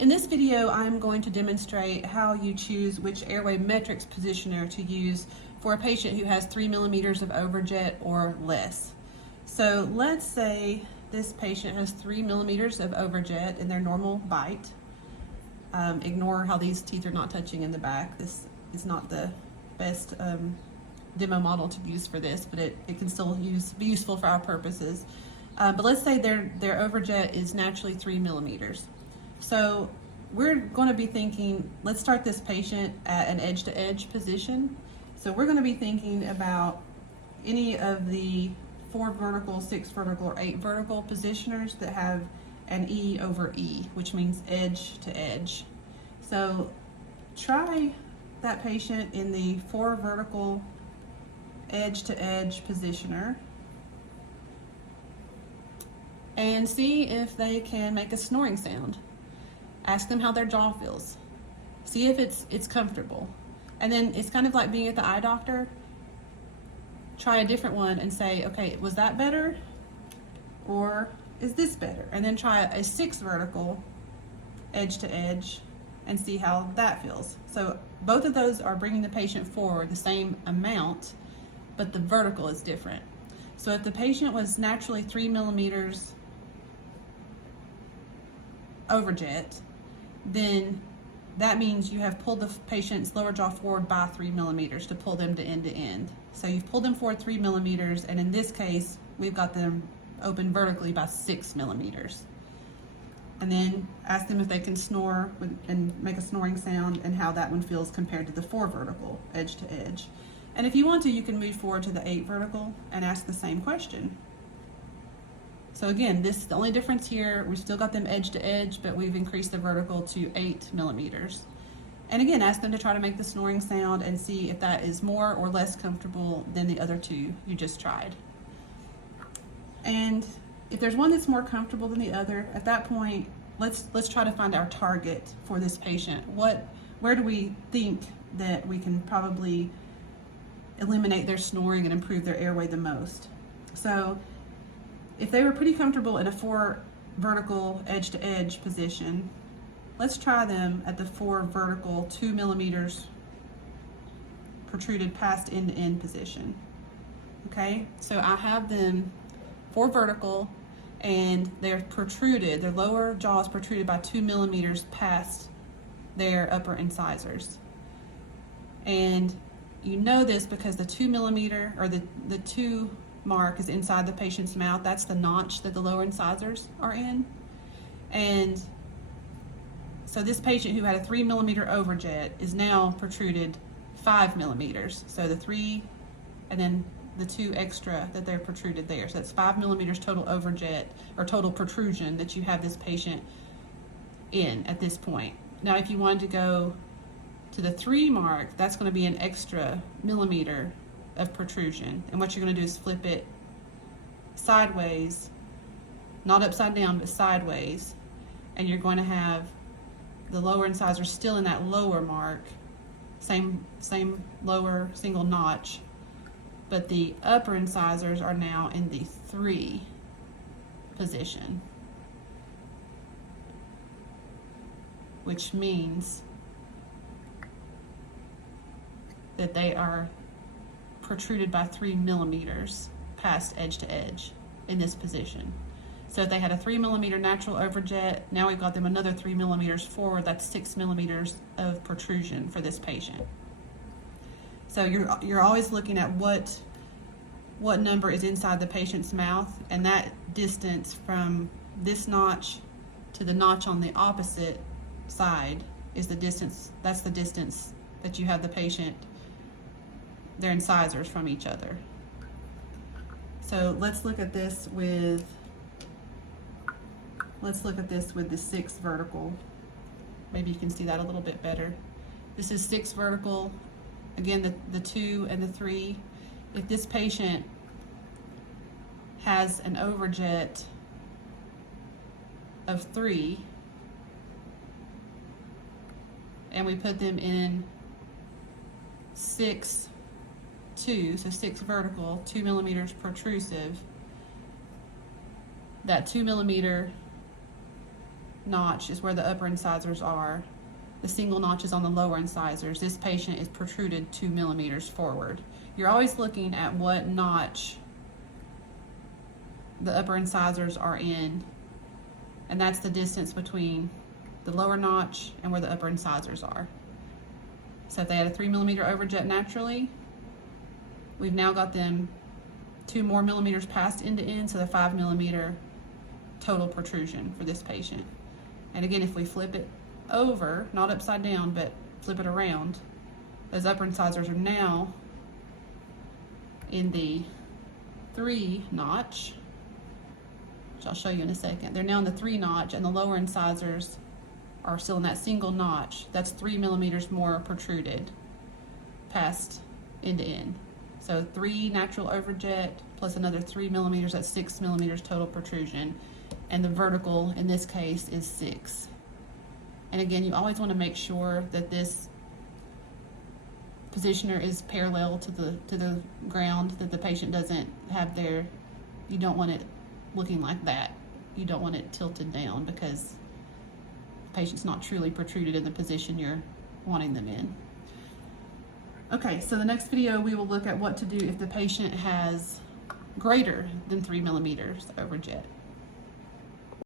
In this video, I'm going to demonstrate how you choose which airway metrics positioner to use for a patient who has 3 millimeters of overjet or less. So let's say this patient has 3 millimeters of overjet in their normal bite. Ignore how these teeth are not touching in the back. This is not the best demo model to use for this, but it can still be useful for our purposes. But let's say their overjet is naturally 3 millimeters. So we're going to be thinking, let's start this patient at an edge-to-edge position. So we're going to be thinking about any of the 4 vertical, 6 vertical, or 8 vertical positioners that have an E over E, which means edge to edge. So try that patient in the 4 vertical edge to edge positioner and see if they can make a snoring sound. Ask them how their jaw feels. See if it's comfortable. And then it's kind of like being at the eye doctor. Try a different one and say, okay, was that better? Or is this better? And then try a 6 vertical edge to edge and see how that feels. So both of those are bringing the patient forward the same amount, but the vertical is different. So if the patient was naturally 3 millimeters overjet, then that means you have pulled the patient's lower jaw forward by 3 millimeters to pull them to end. So you've pulled them forward 3 millimeters, and in this case, we've got them open vertically by 6 millimeters. And then ask them if they can snore and make a snoring sound and how that one feels compared to the 4 vertical edge to edge. And if you want to, you can move forward to the 8 vertical and ask the same question. So again, the only difference here, we still got them edge to edge, but we've increased the vertical to 8 millimeters. And again, ask them to try to make the snoring sound and see if that is more or less comfortable than the other 2 you just tried. And if there's one that's more comfortable than the other, at that point, let's try to find our target for this patient. Where do we think that we can probably eliminate their snoring and improve their airway the most? So if they were pretty comfortable in a 4 vertical edge to edge position, let's try them at the 4 vertical 2 millimeters protruded past end to end position. Okay, so I have them 4 vertical and they're protruded, their lower jaw is protruded by 2 millimeters past their upper incisors. And you know this because the 2 millimeter or the 2 mark is inside the patient's mouth. That's the notch that the lower incisors are in. And so this patient who had a 3 millimeter overjet is now protruded 5 millimeters. So the 3 and then the 2 extra that they're protruded there. So that's 5 millimeters total overjet or total protrusion that you have this patient in at this point. Now if you wanted to go to the 3 mark, that's going to be an extra millimeter of protrusion. And what you're going to do is flip it sideways, not upside down, but sideways. And you're going to have the lower incisor still in that lower mark, same lower single notch, but the upper incisors are now in the 3 position, which means that they are protruded by 3 millimeters past edge to edge in this position. So if they had a 3 millimeter natural overjet, now we've got them another 3 millimeters forward. That's 6 millimeters of protrusion for this patient. So you're always looking at what number is inside the patient's mouth, and that distance from this notch to the notch on the opposite side is the distance. That's the distance that you have the patient, their incisors from each other. So let's look at this with the 6 vertical. Maybe you can see that a little bit better. This is 6 vertical. Again, the 2 and the 3. If this patient has an overjet of 3 and we put them in 6 2, so 6 vertical, 2 millimeters protrusive, that 2 millimeter notch is where the upper incisors are. The single notch is on the lower incisors. This patient is protruded 2 millimeters forward. You're always looking at what notch the upper incisors are in, and that's the distance between the lower notch and where the upper incisors are. So if they had a 3 millimeter overjet naturally, we've now got them 2 more millimeters past end to end, so the 5 millimeter total protrusion for this patient. And again, if we flip it over, not upside down, but flip it around, those upper incisors are now in the 3 notch, which I'll show you in a second. They're now in the 3 notch, and the lower incisors are still in that single notch. That's 3 millimeters more protruded past end to end. So 3 natural overjet plus another 3 millimeters, that's 6 millimeters total protrusion. And the vertical in this case is 6. And again, you always want to make sure that this positioner is parallel to the ground, that the patient doesn't have their, you don't want it looking like that. You don't want it tilted down because the patient's not truly protruded in the position you're wanting them in. Okay, so the next video we will look at what to do if the patient has greater than 3 millimeters overjet.